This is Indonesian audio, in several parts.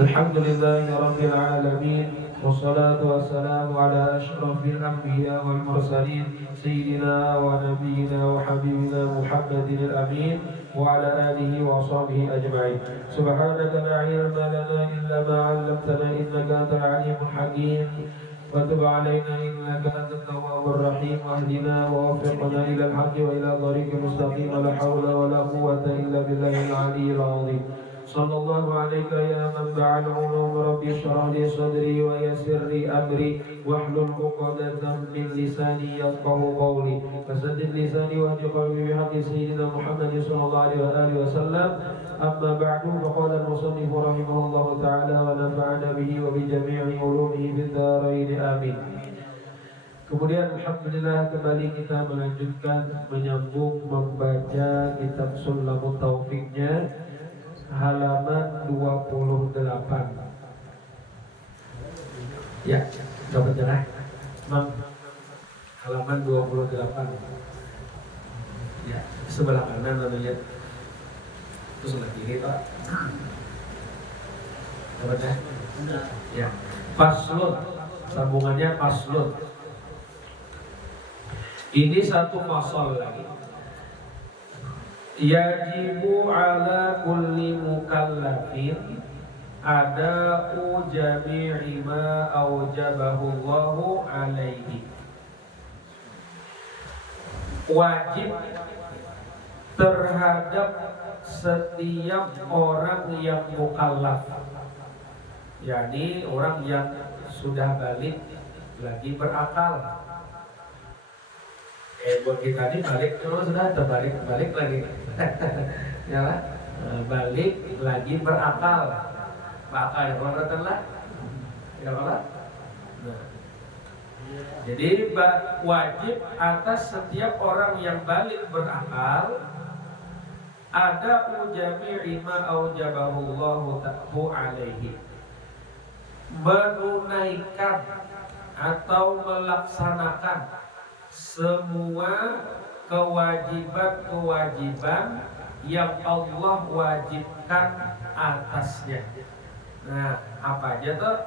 الحمد لله رب العالمين والصلاة والسلام على أشرف الأنبياء والمرسلين سيدنا ونبينا وحبيبنا محمد الأمين وعلى آله وصحبه أجمعين. سبحانك لا علم لنا إلا ما علمتنا إنك أنت العليم الحكيم وتب علينا إنك أنت التواب الرحيم واهدنا ووفقنا إلى الحق وإلى طريق مستقيم ولا حول ولا قوة إلا بالله العلي العظيم. صلى الله عليك يا منبع العلوم ربي اشرح لي صدري ويسر لي أمري واحلل عقدة من لساني يفقه قولي فسدد لساني واهد قلبي بحق سيدنا محمد صلى الله عليه وآله وسلم. أما بعد فقال المصنف رحمه الله تعالى ونفعنا به وبجميع علومه في الدارين آمين. Kemudian alhamdulillah kembali kita melanjutkan menyambung membaca kitab Sulamut Taufiknya halaman 28. Ya, dapat jelas. Halaman 28. Ya, sebelah kanan namanya. Itu sebelah kiri Pak. Dapat ya? Ya. Faslun. Sambungannya faslun. Ini satu fasal lagi. Yajibu ala kulli mukallafin ada'u jami'i ma aujabahu Allahu alaihi. Wajib terhadap setiap orang yang mukallaf, yakni orang yang sudah balik lagi berakal. Buat kita ini balik terus sudah terbalik lagi. Ya lah, balik lagi berakal. Bakal ya kalau katakanlah, ya kalau. Nah, jadi wajib atas setiap orang yang balik berakal ada ujami ma aujabahullahu ta'ala alaihi, menunaikan atau melaksanakan semua kewajiban-kewajiban yang Allah wajibkan atasnya. Nah, apa aja tuh?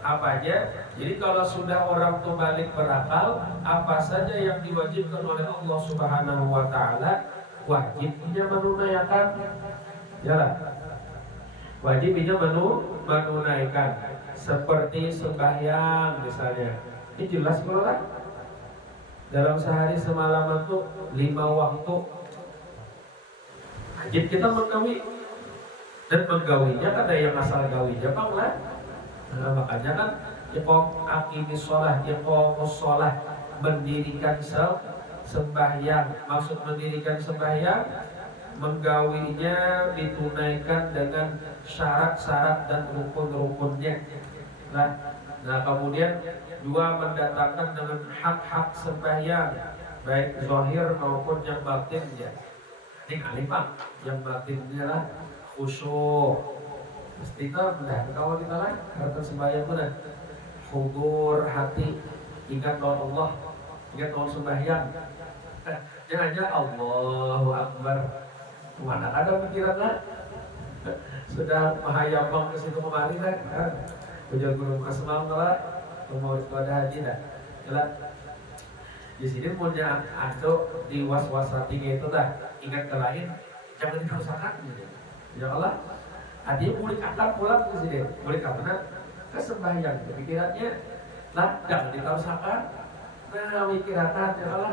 Apa aja? Jadi kalau sudah orang tuh balik berakal, apa saja yang diwajibkan oleh Allah Subhanahu wa taala, wajibnya menunaikan. Yalah. Wajibnya menunaikan. Seperti sembahyang misalnya. Ini jelas kalau kan? Dalam sehari semalaman tuh 5 waktu wajib kita menggawi, dan menggawinya kan ada yang asal gawi Jepang lah. Nah, makanya kan iqam aqimis shalah, iqamus shalah, mendirikan sembahyang. Maksud mendirikan sembahyang, menggawinya ditunaikan dengan syarat-syarat dan rukun-rukunnya. Nah kemudian dua, mendatangkan dengan hak-hak sembahyang baik zahir maupun yang batinnya. Ini alifah yang batinnya lah khusyuk. Mesti kan benar kalau kita lah harta sembahyang benar. Hudur hati, ingat bahwa Allah, ingat bahwa sembahyang. Jangan Allahu Akbar. Mana ada pikiran lah. Sudah mahayabang ke situ kemari kan. Ujar guru kasmal lah. Mau pada haji dah, jelas. Di sini punya atau di was-wasatinya itu dah, ingat ke lain, jangan dikerusakan gitu. Ya Allah, dia boleh akal pulang ke sini, boleh karena kesembahyang, pikirannya, lah jangan dikerusakan. Nah, pikiran ya Allah,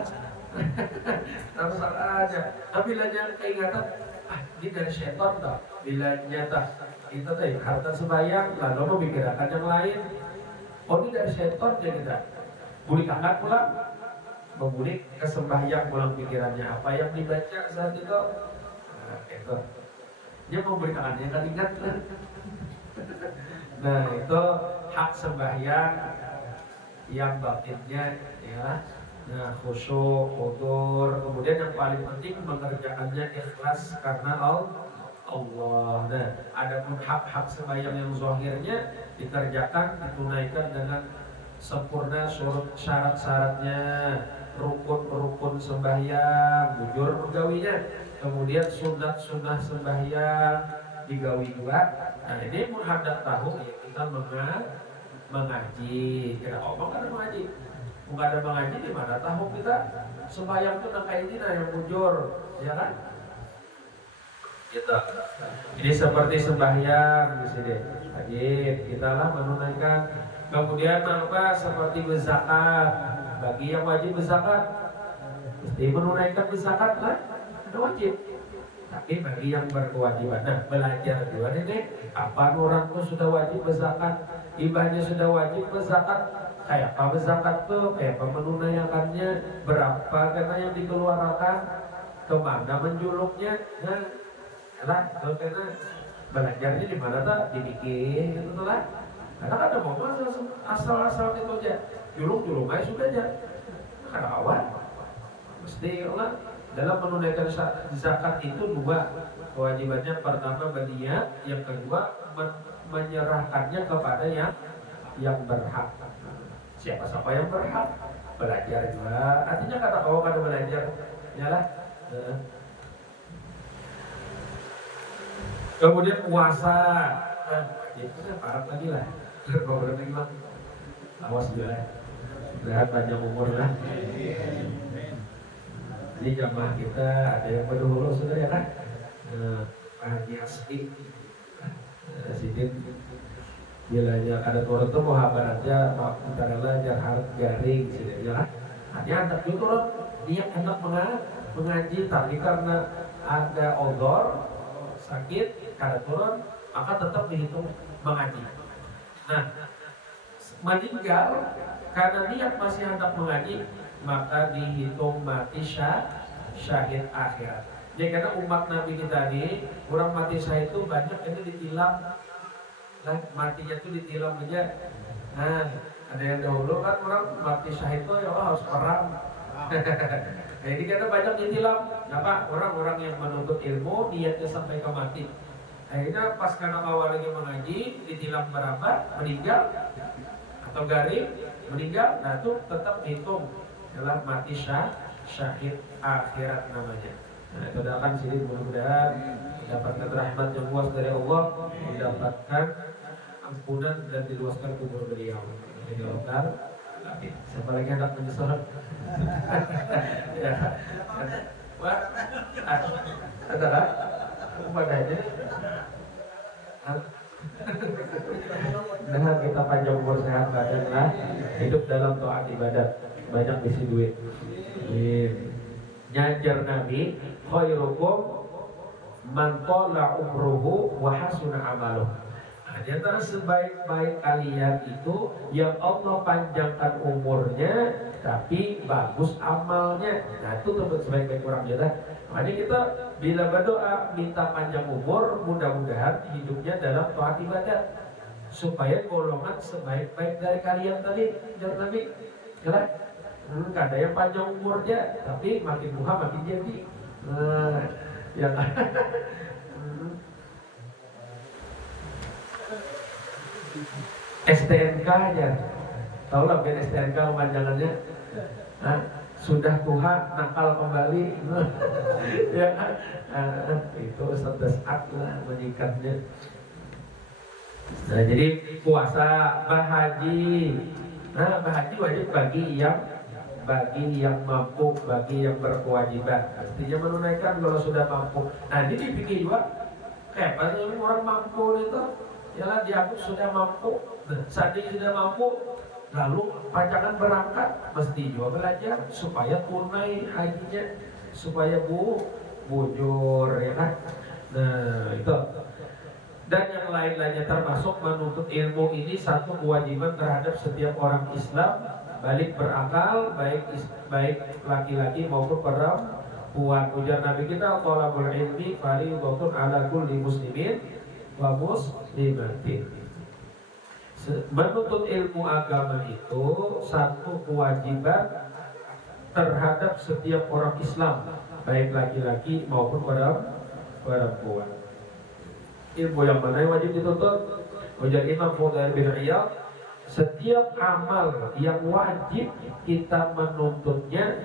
kerusakan aja. Tapi lah jangan keingatan, ini dari setan dah. Bila nyata itu teh harta sembahyang, lalu memikirkan yang lain. Oh ini dari setan dia tidak boleh angkat pulang, membulik kesembahyang pulang pikirannya apa yang dibaca saat itu. Nah, itu dia memberi tangannya kan ingat kan. Nah itu hak sembahyang yang batinnya ya. Nah khusyuk, hudur, kemudian yang paling penting mengerjakannya ikhlas karena Allah. Nah, adapun hak-hak sembahyang yang zahirnya dikerjakan, ditunaikan dengan sempurna syarat-syaratnya, rukun-rukun sembahyang, bujur pegawainya, kemudian sunat-sunat sembahyang, digawi juga. Nah ini mun hendak tahu ya kita mengaji. Kira omong kan mengaji. Bukan ada mengaji di mana tahu kita sembahyang tuh nang kayak gini yang bujur, ya kan? Gitu. Ini seperti sembahyang di sini. Wajib kita lah menunaikan. Kemudian apa seperti berzakat. Bagi yang wajib berzakat, mesti menunaikan berzakat lah. Itu wajib. Tapi bagi yang berkewajiban, nah belajar juga ini. Apa orang tuh sudah wajib berzakat, ibahnya sudah wajib berzakat. Kayak apa berzakat tuh, kayak apa menunaikannya, berapa karena yang dikeluarkan, kemana menjuluknya, nah. Lah, kalau karena belajarnya di mana tak dibikin gitu lah. Karena kan ada momen asal-asal itu aja, julung aja sudah aja. Karena awal mesti Allah dalam menunaikan zakat itu dua kewajibannya. Pertama berniat, yang kedua menyerahkannya kepada yang berhak. Siapa yang berhak belajar juga. Artinya kata kau kada belajar, yalah. Kemudian puasa, itu kan parah lagi lah. Kalau lagi mah, awas juga, lihat panjang umur lah. Di jamaah kita ada yang berdahulu sudah ya kan, Pak Haji Asri, Sidin, bilanya ada turun tuh mau habar aja, antara belajar harus garing, Sidin ya kan. Hanya anak itu turun, dia enak mengaji, tapi karena ada odor, sakit, kada turun, maka tetap dihitung mengaji. Nah, meninggal karena niat masih hendak mengaji, maka dihitung mati syahid akhirat. Jadi karena umat Nabi kita ini, orang mati syahid itu banyak ini ditilang, nah, matinya itu ditilang aja. Nah, ada yang dahulu kan orang mati syahid itu ya Allah harus perang. Jadi karena banyak ditilang, apa orang-orang yang menuntut ilmu niatnya sampai ke mati. Akhirnya pas karena awal lagi mengaji ditilang berapa, meninggal atau garing meninggal, nah itu tetap hitung dalam mati syahid akhirat namanya. Nah, doakan sini mudah-mudahan mendapatkan rahmat yang luas dari Allah, mendapatkan ampunan dan diluaskan kubur beliau. Jadi dokter, siapa lagi hendak menyusul? Ya, wah, ada kan? Padanya, dengan kita panjang umur sehat badan lah, hidup dalam taat ibadat, banyak isi duit. Nyajar Nabi, khairukum man tala umruhu wa hasuna amaluh. Di antara sebaik-baik kalian itu yang Allah panjangkan umurnya tapi bagus amalnya. Nah itu tempat sebaik-baik orang kita. Makanya kita bila berdoa minta panjang umur, mudah-mudahan hidupnya dalam taat ibadat supaya golongan sebaik-baik dari kalian tadi. Jangan Nabi, jelas. Gak ada yang panjang umurnya tapi makin tua makin jadi. Ya kan? STNK aja, tahu lah biar STNK kepanjangannya, sudah tua nakal kembali, ya itu satu saat lah menyikatnya. Nah jadi puasa, bahaji, bahaji wajib bagi yang mampu, bagi yang berkewajiban, artinya menunaikan kalau sudah mampu. Nah ini dipikir juga, kayak orang mampu itu. Yalah dianggap sudah mampu, seandainya sudah mampu, lalu panjangan berangkat, mesti juga belajar supaya tunai hajinya, supaya bujur, ya kan? Nah itu. Dan yang lain-lainnya termasuk menuntut ilmu ini satu kewajiban terhadap setiap orang Islam, balik berakal, baik laki-laki maupun perempuan. Ujar Nabi kita, thalabul ilmi fardhatun ala kulli muslimin wa muslimatin. Menuntut ilmu agama itu satu kewajiban terhadap setiap orang Islam, baik laki-laki maupun perempuan. Ilmu yang mana yang wajib dituntut? Ujar Imam Fudail bin Iyad, setiap amal yang wajib kita menuntutnya,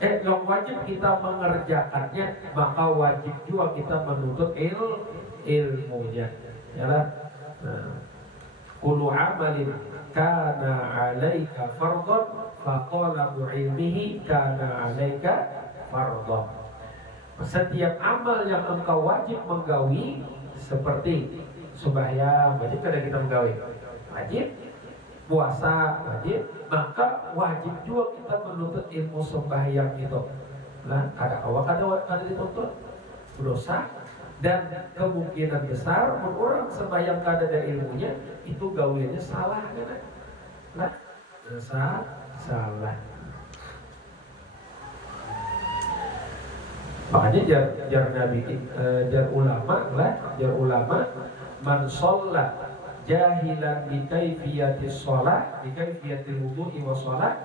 yang wajib kita mengerjakannya, maka wajib juga kita menuntut ilmunya. Ya lah. Kullu amalin kana 'alaika fardhon faqalabu ilmihi kana 'alaika fardhon. Setiap amal yang engkau wajib menggawi seperti sembahyang wajib kada kita menggawi, wajib puasa wajib, maka wajib juga kita menuntut ilmu sembahyang itu. Nah, kada dituntut dosa, dan kemungkinan besar orang sembahyang kada ada ilmunya itu gawiannya salah kan? Nah, salah. Makanya jar Nabi, jar ulama man sholat jahilan bi kaifiyatis sholat bi kaifiyatil wudu'i wa sholat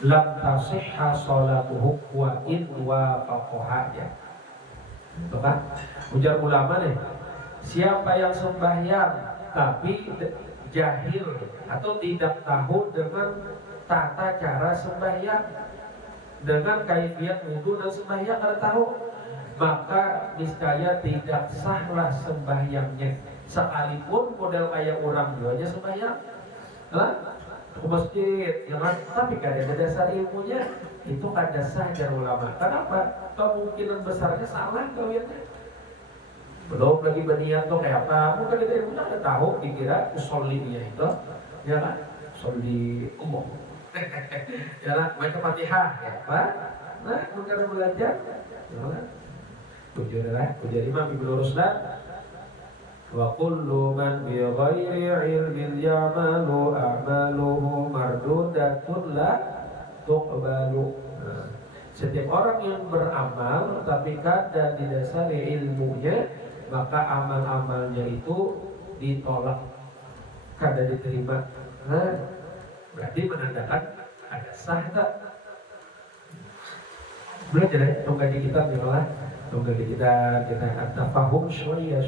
lam tasihha sholatuhu wa in wafaqaha. Ya. Itu kan ujar ulama nih, siapa yang sembahyang tapi jahil atau tidak tahu dengan tata cara sembahyang, dengan kaifiat wudu dan sembahyang kada tahu, maka niscaya tidak sahlah sembahyangnya, sekalipun model kayak orang duanya sembahyang ke masjid ya kan, tapi kada ada dasar ilmunya, itu kada sah jar ulama. Kenapa? Kemungkinan besarnya salah gawiannya. Belum lagi berniat tuh kayak apa, mungkin kita ilmunya kada tahu, dikira usollinya itu ya kan, usolli umum ya lah, baca Fatihah ya apa? Nah, mungkin belajar ya lah. Ujar Imam Ibnu Rusdan, wa kullu man bi ghairi ilmin ya'malu a'maluhu mardudatun la tuqbalu. Setiap orang yang beramal tapi kada didasari ilmunya, maka amal-amalnya itu ditolak, kada diterima. Nah, berarti menandakan ada sah tak? Belajar ya, tunggu kita biarlah, tunggu kita tafahum syuriya,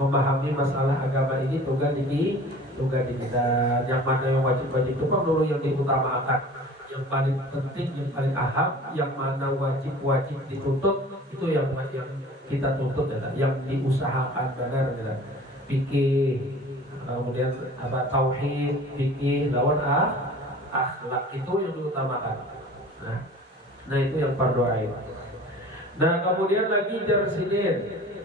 memahami masalah agama ini tunggu kita, yang mana yang wajib itu kan dulu yang diutamakan, yang paling penting, yang paling aham, yang mana wajib dituntut itu yang kita tuntut ya, yang diusahakan benar ya. Fikih, kemudian apa, tauhid, fikih, lawan akhlak itu yang diutamakan. Nah itu yang fardu ain. Nah kemudian lagi jar sidin,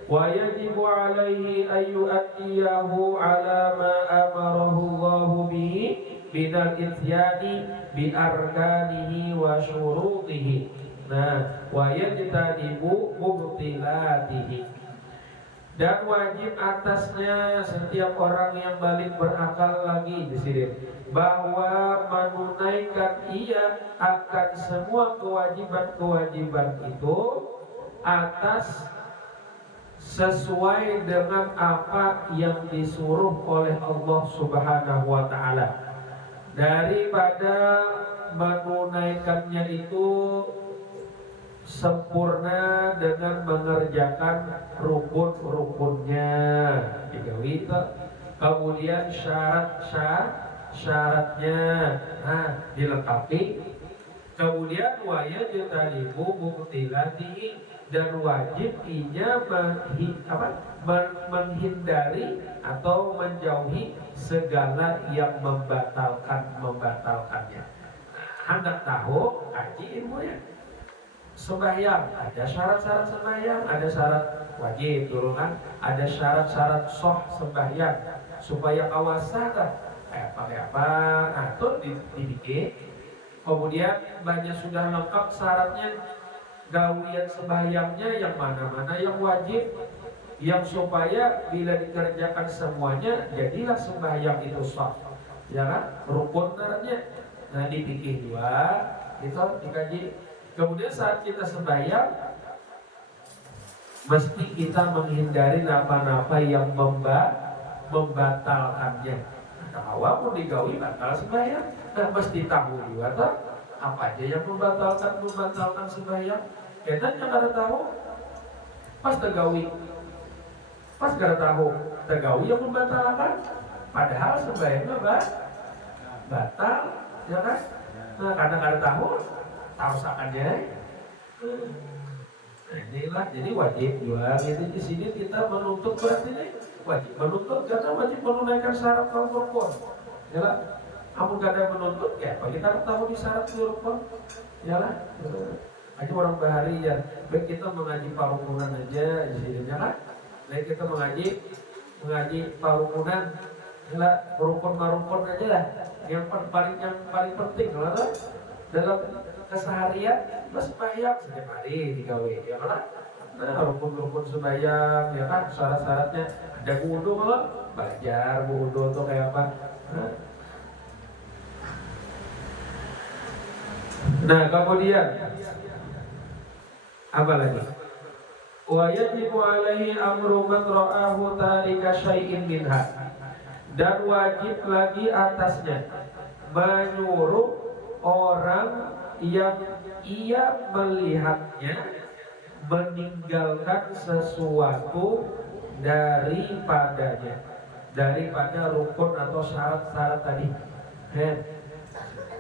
wa yajibu alaihi ayyu'addiyahu ala ma amarahu Allahu bihi binal ityani bi arkanihi wa syurutihi. Nah wa yajtanibu mubtilatihi. Dan wajib atasnya setiap orang yang balik berakal lagi di sini bahwa menunaikan ia akan semua kewajiban itu atas sesuai dengan apa yang disuruh oleh Allah Subhanahu wa taala, daripada menunaikannya itu sempurna dengan mengerjakan rukun-rukunnya digawi itu, kemudian syaratnya dilengkapi, kemudian wajib mubtilatihi, dan wajib inya menghindari atau menjauhi segala yang membatalkannya. Hendak tahu kaji ilmunya. Sembahyang, ada syarat-syarat sembahyang, ada syarat wajib turunan, ada syarat-syarat sah sembahyang supaya kawasah kan, pakai apa, atau dibikin. Kemudian banyak sudah lengkap syaratnya, gawian sembahyangnya yang mana-mana yang wajib, yang supaya bila dikerjakan semuanya jadilah sembahyang itu sah, ya kan, rukun naranya. Nah dipikir dua, itu dikaji. Kemudian saat kita sembahyang, mesti kita menghindari napa-napa yang membatalkannya. Kalau pun digawi batal sembahyang, dan mesti tahu juga tak apa aja yang membatalkan sembahyang. Kita yang kada tahu, pas tergawi, pas kada tahu, tergawi yang membatalkan, padahal sembahyangnya batal, ya kan? Nah, kadang kada tahu sakannya. Nah, inilah jadi wajib juga. Jadi di sini kita menuntut berarti nih wajib menuntut karena wajib menunaikan syarat rukun. Ya, kamu gak ada menuntut ya, apa kita tahu di syarat rukun. Ya lah, aja orang bahari ya. Baik kita mengaji parukunan aja di sini ya kan. Baik kita mengaji parukunan, ya rukun marukun aja lah. Yang paling penting lah dalam keseharian sembahyang setiap hari digawe ya kan. Nah rukun-rukun sembahyang ya kan syarat-syaratnya ada wudu kalau belajar wudu tuh kayak apa. Nah kemudian apa lagi? Wa yajibu alaihi amru man ra'ahu tarika syai'in minha. Dan wajib lagi atasnya menyuruh orang yang ia melihatnya meninggalkan sesuatu daripada rukun atau syarat-syarat tadi.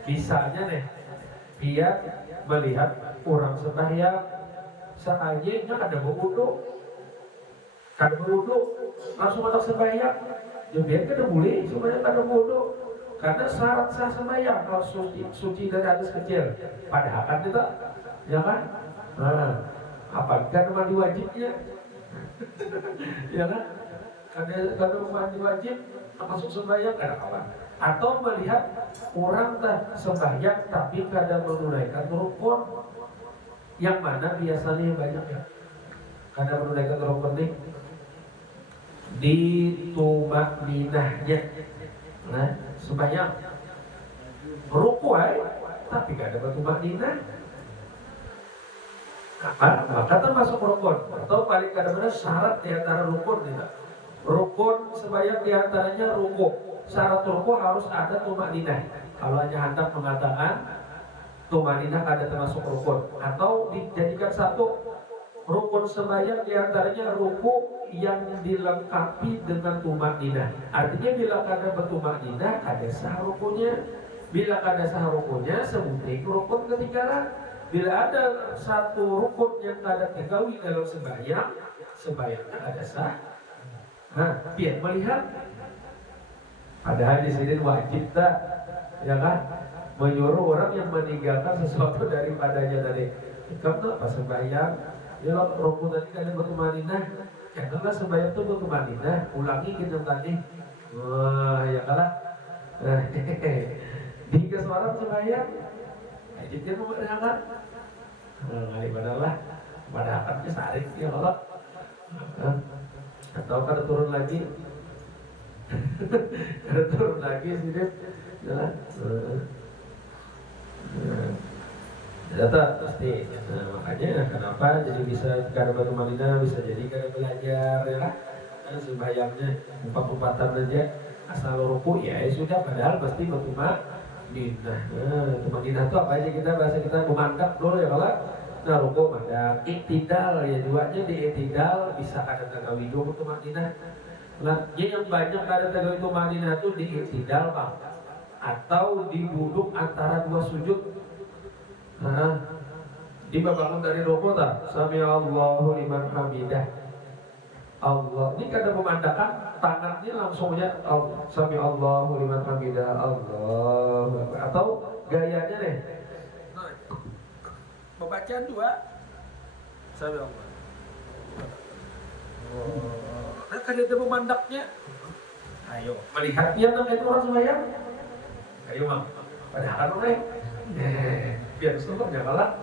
Misalnya nih, dia melihat orang sembahyang seandainya ada berwudu, langsung ada sembahyang, ya biar kita boleh sebenarnya ada wudu. Karena syarat sah sembahyang kalau suci dari hadis kecil, padahal kan kita, ya kan? Nah, apakah mandi wajibnya? Ya kan? Kalau mandi wajib masuk sembahyang ada apa? Atau melihat orang tak sembahyang tapi kadang menunaikan rukun, yang mana biasanya banyak ya? Kadang menunaikan rukun nih di tumak ninahnya. Nah, sembahyang ruku tapi gak ada batu maknina maka termasuk rukun atau paling kadang-kadang syarat diantara rukun tidak. Rukun sembahyang diantaranya ruku. Syarat ruku harus ada tumakninah. Kalau hanya hendak mengatakan tumakninah ada termasuk rukun atau dijadikan satu rukun sembahyang diantaranya ruku yang dilengkapi dengan tumakninah. Artinya bila ada bertumakninah ada sah rukunya. Bila ada sah rukunya sebutin rukun ketinggalan. Bila ada satu rukun yang ada tegawi dalam sembahyangnya ada sah. Nah, biar melihat. Padahal di sini wajib tak, ya kan? Menyuruh orang yang meninggalkan sesuatu daripadanya tadi. Kamu pas sembahyang, ya rukun tadi kan bertumakninah. Karena sembahyang itu bertumakninah, ulangi gitu tadi. Wah, ya kalah. Hingga seorang sembahyang, jadi mau berangkat. Ngali padahal pada akadnya sarik ya kalau. Atau kada turun lagi. Kada turun lagi sini, jalan. Data pasti. Nah, makanya kenapa jadi bisa kada bertumakninah, bisa jadi kada belajar ya kan? Sembahyangnya empat-empatan aja asal ruku ya sudah, padahal pasti bertumakninah. Tumakninah itu apa aja kita bahasa kita memandang dulu ya kalau. Nah ruku mandang, iktidal ya duanya di iktidal bisa kada tagawi dua bertumakninah. Nah, yang banyak kada tagawi tumakninah itu di iktidal bang, atau di duduk antara dua sujud. Nah, dibangun dari ruku tak? Sami Allahu liman hamidah. Allah ini kada memandangkan tangannya langsungnya Sami Allahu liman hamidah Allah, atau gayanya deh. Pembacaan dua Sami Allah. Nah kada ada memandangnya. Ayo melihat dia itu orang sembahyang. Ayo mang. Padahal kan biar suruh ya kalah.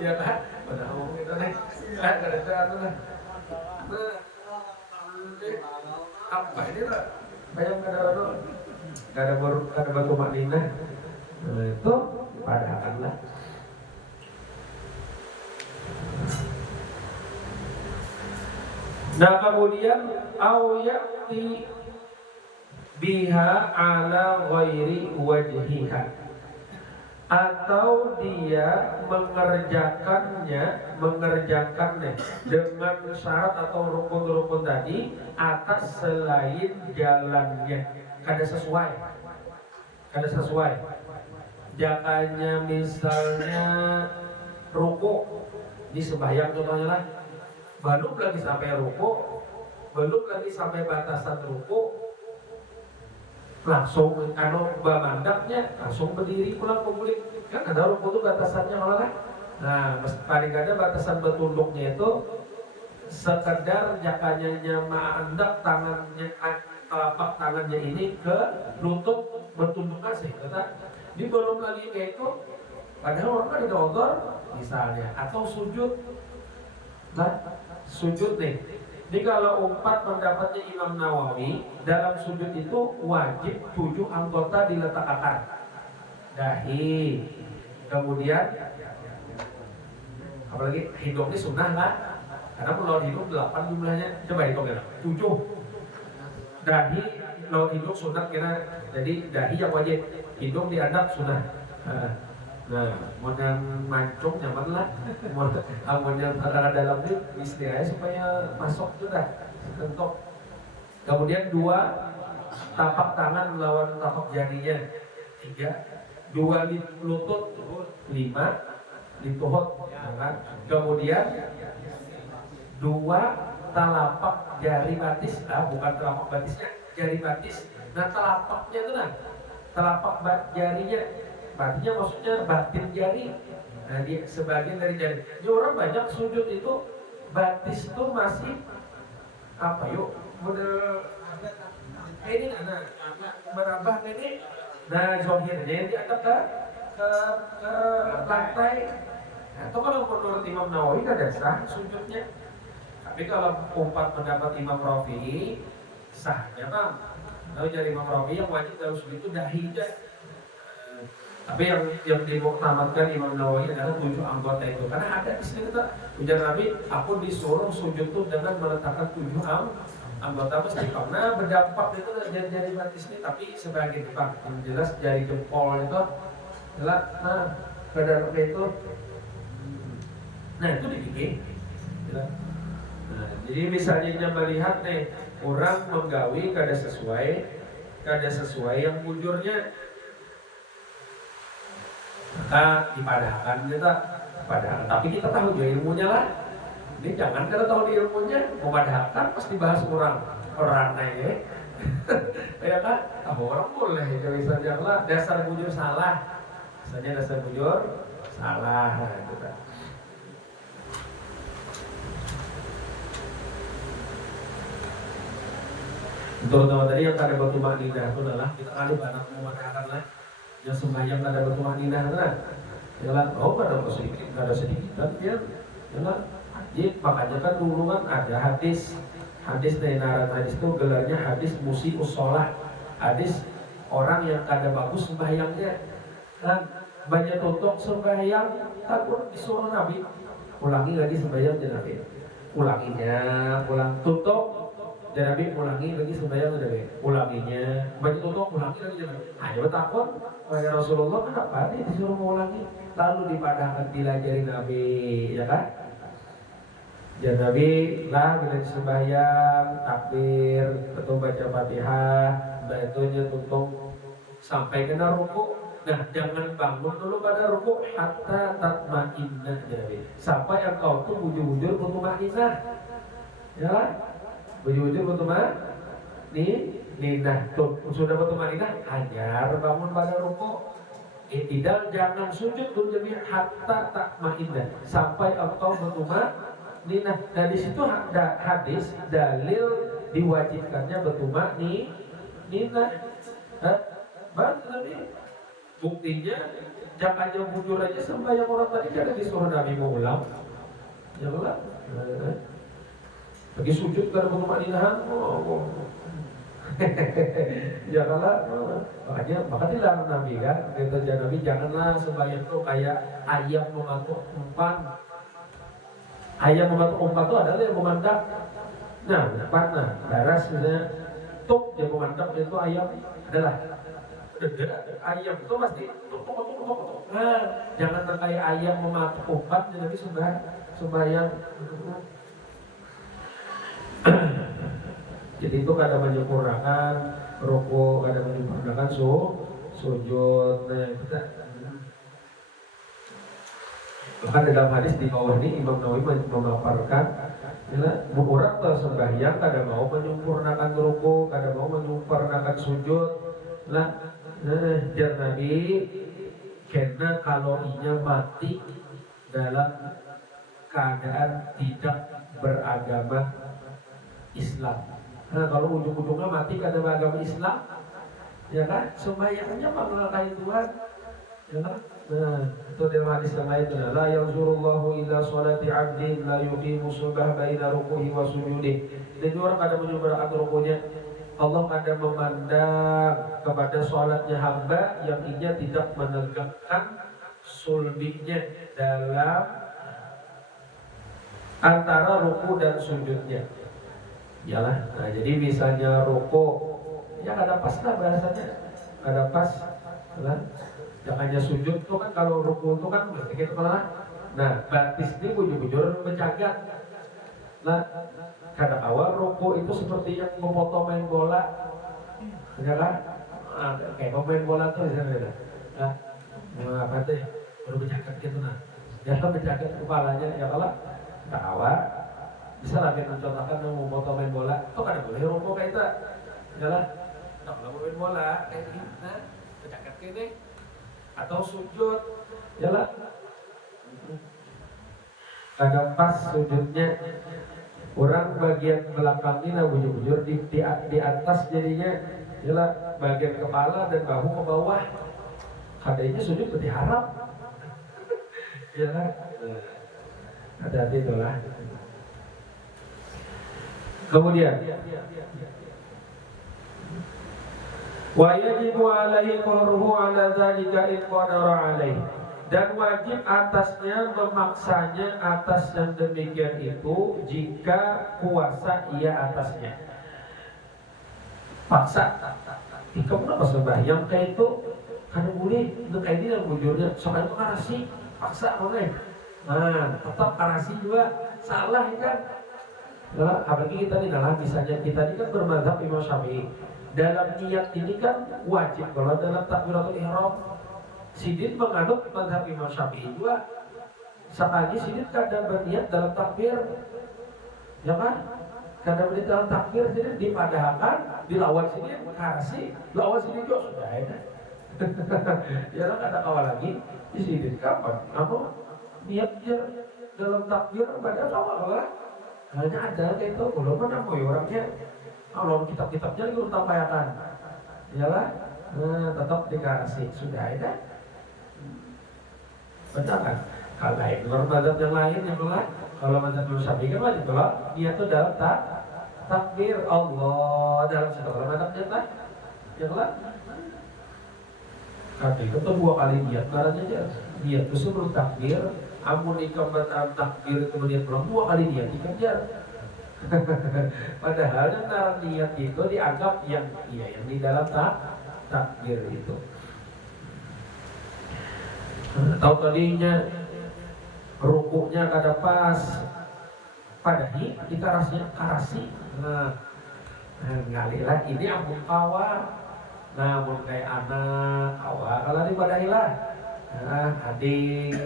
Iya kan? Pada ngomong kita nih. Kada ada lah. Apa ini lah? Bayang kada batu makninah. Nah itu padahal lah. Nah kemudian au ya'ti biha ala ghairi wajhiha, atau dia mengerjakannya dengan syarat atau rukun-rukun tadi atas selain jalannya, kada sesuai. Jakanya misalnya ruku Ini sembahyang contohnya lah, belum lagi sampai ruku, belum lagi sampai batasan ruku, langsung bamandaknya langsung berdiri pulang kemudian kan ada ruku itu batasannya malah kan. Nah paling ada batasan bertunduknya itu sekedar jakanya mandak tangannya telapak tangannya ini ke lutut bertunduk kasih kata di belum lagi kayak itu padahal orang kan di odor misalnya atau sujud nah sujud nih. Jadi kalau umpat pendapatnya Imam Nawawi dalam sujud itu wajib 7 anggota diletakkan. Dahi, kemudian apalagi hidung ini sunnah nggak? Karena kalau hidung 8 jumlahnya, coba hitung ya 7. Dahi, kalau hidung sunnah kira jadi dahi yang wajib, hidung diadap sunnah. Nah, modern mancung nyaman lah, modern antara dalam ini istilahnya supaya masuk sudah tentok. Kemudian 2 tapak tangan melawan tapak jarinya, 3 2 di lutut, 5 di tuhut, kan? Kemudian 2 telapak jari batis, bukan telapak batisnya, jari batis. Nah telapaknya itu nah, telapak jarinya. Artinya maksudnya batin jari. Nah, dia sebagian dari jari. Jadi orang banyak sujud itu batis itu masih apa yuk model ini merambah ini. Nah, zohirnya diangkat ke lantai. Nah, itu kalau menurut Imam Nawawi kan sah sujudnya. Tapi kalau umpat pendapat Imam Rafi'i sahnya bang. Lalu dari Imam Rafi'i yang wajib dalam sujud itu dahi aja. Tapi yang dimuktamadkan Imam Nawawi adalah 7 anggota itu. Karena ada di sini kita ujar Nabi, aku disuruh sujud itu dengan meletakkan 7 anggota mesti. Nah berdampak itu jari batis ini, tapi sebagian pak yang jelas jari jempol itu adalah pada itu. Nah itu dibikin. Nah, jadi misalnya melihat nih orang menggawi kada sesuai yang bujurnya. Maka dipadahkan kita padahal, tapi kita tahu juga ilmunya lah. Ini jangan kita tahu di ilmunya, memadahkan pasti bahas orang ya. Ya kan? Tahu orang boleh ya misalnya lah dasar bujur salah, misalnya dasar bujur salah, gitu. Terutama tadi yang tadi batu maknidah itu adalah kita kali banyak memadahkan lah. Yang sembahyang ada bertumah ninah kan? Jalan ada sedikit tapi ya wajib. Makanya kan dulu kan ada hadis dari naran hadis itu gelarnya hadis musiius sholah, hadis orang yang kada bagus sembahyangnya kan banyak tutup sembahyang takut disuruh Nabi ulangi lagi sembahyang Nabi ulang tutup dan Nabi ulangi lagi sembahyang Nabi ulanginya banyak tutup ulangi lagi hanya bertakut oleh Rasulullah kenapa dia disuruh mengulangi lalu dipadahkan dilajari Nabi ya kan ya Nabi lah bila sembahyang takbir atau baca Fatihah baitunya tutup sampai kena ruku. Nah jangan bangun dulu pada ruku hatta tatma'innah jadi sampai engkau tuh bujur-bujur bertuma'ninnah ya kan bujur-bujur bertuma'ninnah sudah bertuma'ninnah hajar bangun pada ruku. Tidak jangan sujud dulu jadi hatta tatma'innah sampai engkau bertuma'ninnah. Nah di situ ada hadis dalil diwajibkannya bertuma'ninnah. Baru Nabi buktinya jangan yang bujur aja sembahyang orang tadi jangan disuruh Nabi mengulang ya ulang lagi sujud karena bertuma'ninnah ya maka dilarang Nabi kan kata Nabi janganlah sembahyang itu kayak ayam mematuk umpan. Ayam mematuk umpan itu adalah yang memandang daras misalnya tuk yang memandang itu ayam adalah ayam itu pasti tuk. Jangan kayak ayam mematuk umpan jadi sembahyang. Jadi itu kadang menyempurnakan ruku, kadang menyempurnakan sujud. Nah, kita Bahkan dalam hadis di bawah ini Imam Nawawi memaparkan, orang sembahyang kada mau menyempurnakan ruku, kada mau menyempurnakan sujud. Jar Nabi, karena kalorinya mati dalam keadaan tidak beragama Islam. Nah, kalau ujung-ujungnya mati kada beragama Islam, ya kan? Sembahyangnya mengenai Tuhan, ya kan? Nah, itu dalam hadis yang lain, la yanzurullahu ila sholati 'abdin la yuqimu subah baina ruku'i wa sujudih. Dan orang kada menyempurnakan rukunya, Allah kada memandang kepada sholatnya hamba yang ia tidak menegakkan sulbinya dalam antara ruku dan sujudnya. Yalah, nah jadi misalnya ruku, ya kada pas lah bahasanya, kada pas lah. Yang hanya sujud itu kan, kalau ruku itu kan gitu lah. Nah, batis ini bujur-bujur menjagat. Nah, kada awal ruku itu seperti yang memotong main bola, ya kan? Nah, kayak pemain bola tuh misalnya. Nah, apa tuh ya? Baru menjagat gitu nah. Ya kan menjagat kepalanya, ya kalau kada awal. Bisa lah kita contohkan mau foto main bola, kok kada boleh ruku kayak itu, jalan, tak boleh main bola kayak gini, nah, berjagat gini, atau sujud, jalan, kada pas sujudnya, orang bagian belakang ini bujur-bujur di atas jadinya, jalan, bagian kepala dan bahu ke bawah, kadanya sujud berharap, jalan, hati-hati itulah. Kemudian wa yajibu alaihi qahruhu ala dzalika in qadara alaihi, dan wajib atasnya memaksanya atas yang demikian itu jika kuasa ia atasnya. Paksa kamu kenapa sembahyang kayak itu karena boleh itu kayak ini yang bujurnya soalnya itu karasi paksa boleh, nah tetap karasi juga salah ya kan. Nah, apalagi kita nih, nah misalnya kita ini kan bermadzhab Imam Syafi'i. Dalam niat ini kan wajib, kalau dalam takbiratul ihram sidin menganut mazhab Imam Syafi'i juga. Sekali sidin kada berniat dalam takbir, ya kan? Kada berniat dalam takbir, sidin dipadahkan, dilawan sidin, kasih, lawan sidin juga sudah ya. Ya kan kada kawal lagi, di sidin kapan? Apa niatnya dalam takbir pada kawal lah. Hanya ada kayak itu, belum pernah mau orangnya. Kalau kitab-kitabnya itu tampayakan, iyalah, tetap dikasih sudah ada. Betul kan? Kalau lain, kalau mazhab yang lain yang lain, kalau mazhab Syafi'i kan wajib kalau dia tuh dalam takbir Allah dalam segala mazhabnya kan, yang lain. Kaki itu dua kali niat, caranya aja niat itu sebelum takbir. Amun ikamat takbir kemudian pulang dua kali niat dikejar. Padahal yang niat itu dianggap yang di dalam takbir itu. Tahu tadinya rukuknya kada pas, padahal kita rasanya karasi. Nah, ngalilah ini ampun kawa. Nah, ampun kayak anak kawa kalau dipadahilah. Nah, adik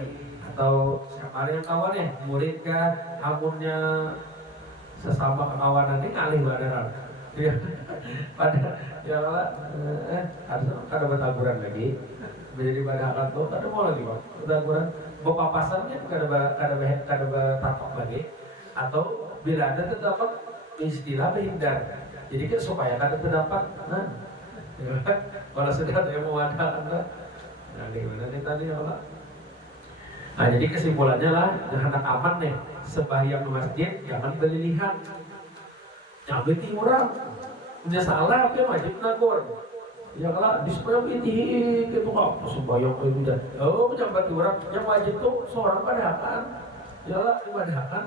atau siapa yang kawan ya, murid kan, amunnya sesama kawanan ini ngalih badan. Ya, pada ya lah, harus kada bertaburan lagi, menjadi badakan tuh, kada mau lagi bang, bertaburan, bapak pasarnya kada bertakok lagi, atau bila ada terdapat istilah berhindar, jadi kan supaya kada terdapat, nah, kalau sudah ada yang mewadakan, nah gimana nih tadi ya Allah. Nah jadi kesimpulannya lah, anak aman nih, sembahyang di masjid jangan berlebihan. Nyabeti orang, punya salah dia wajib nagor. Ya kalau di sembahyang ini gitu kok, sembahyang itu udah. Oh menyambati orang, yang wajib tuh seorang padakan, ya lah padakan.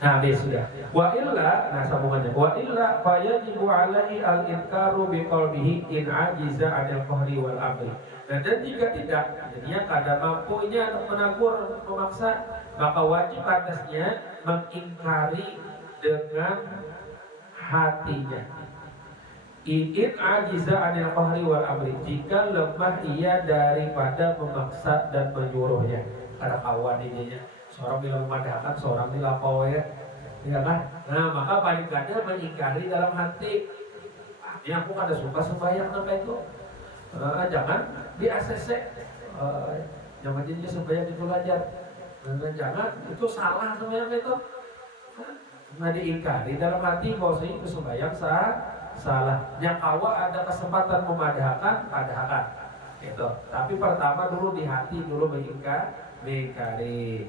Nah sudah. Wa illa, nah sambungannya. Wa illa fayajibu alaihi al-inkaru biqalbihi in ajiza 'anil qahri wal amri. Dan jika tidak, jadinya kada mampunya untuk menagur, memaksa, maka wajib atasnya mengingkari dengan hatinya. In ajiza anil qahri wal amri, jika lemah ia daripada memaksa dan menyuruhnya. Ada kawan ini seorang bilang memadahkan, seorang bilang power, ya kan? Nah maka paling kada mengingkari dalam hati. Ini aku kada suka sembahyang sampai itu. Jangan di ACC, jangan jadi sembahyang di belajar. Jangan itu salah sembahyang itu. Nah diingkari dalam hati bahwa itu sembahyang salah. Yang awal ada kesempatan memadahkan, padahkan. Gitu. Tapi pertama dulu di hati dulu mengingkari.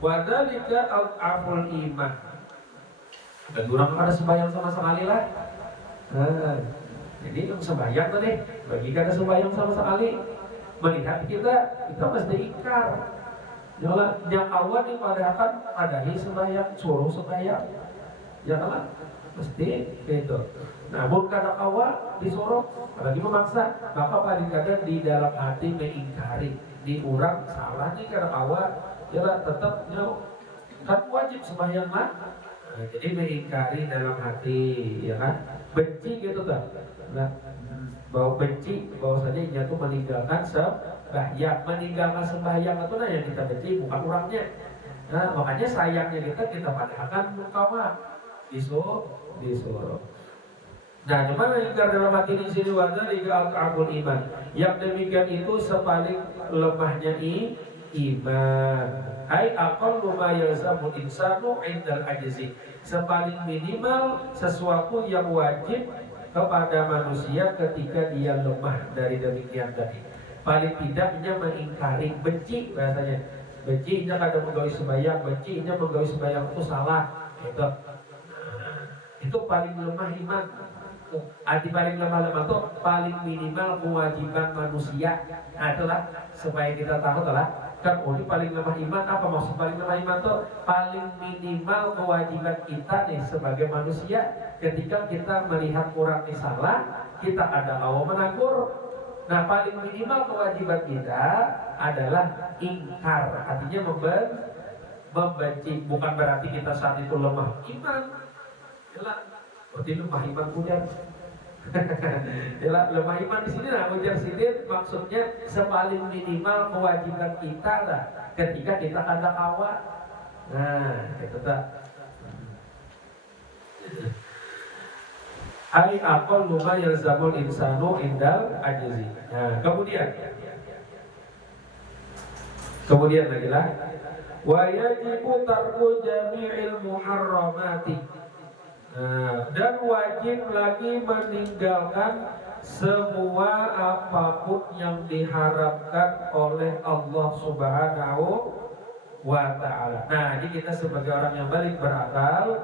Wadalika al-aful iman. Dan orang ada sembahyang sama sekali lah. Jadi yang sembahyang tadi bagi kita sembahyang sama sekali. Melihat kita mesti ingkar. Yang awal dipadahkan padahi sembahyang, suruh sembahyang. Ya kan? Mesti itu. Namun kadang awal disuruh, apalagi memaksa, maka paling kadang di dalam hati mengingkari. Di orang salah nih kadang awal, ya tetap kan wajib sembahyang lah. Jadi mengingkari dalam hati, ya kan? Benci gitu kan? Nah, bahwa benci, bahwasanya dia tuh meninggalkan sembahyang, meninggalkan sembahyang itu nah yang kita benci bukan orangnya. Nah makanya sayangnya kita padahkan mukawa disuruh. Nah cuma mengingkar dalam hati di sini wajah liga al-qabul iman. Yang demikian itu sepaling lemahnya iman. Hai aqallu ma yalzamul insanu indal ajzi. Sepaling minimal sesuatu yang wajib kepada manusia ketika dia lemah dari demikian tadi. Paling tidaknya mengingkari, benci rasanya. Bencinya kadang menggawi sembahyang, bencinya menggawi sembahyang itu salah. Itu paling lemah iman. Arti paling lemah itu paling minimal kewajiban manusia. Nah itulah supaya kita tahu telah kan ini paling lemah iman. Apa maksud paling lemah iman itu? Paling minimal kewajiban kita nih sebagai manusia. Ketika kita melihat orang ini salah, kita ada mau menegur. Nah paling minimal kewajiban kita adalah ingkar. Artinya membenci. Bukan berarti kita saat itu lemah iman. Berarti lemah iman punya. Lemah iman di sini lah ujar sidir maksudnya sepaling minimal kewajiban kita lah ketika kita kada kawa. Nah itu tak. Ai aqal luma yalzamul insanu indal ajzi. Nah kemudian lagi lah wa yajibu tarku jami'il muharramati. Dan wajib lagi meninggalkan semua apapun yang diharapkan oleh Allah Subhanahu wa ta'ala. Nah ini kita sebagai orang yang balik berakal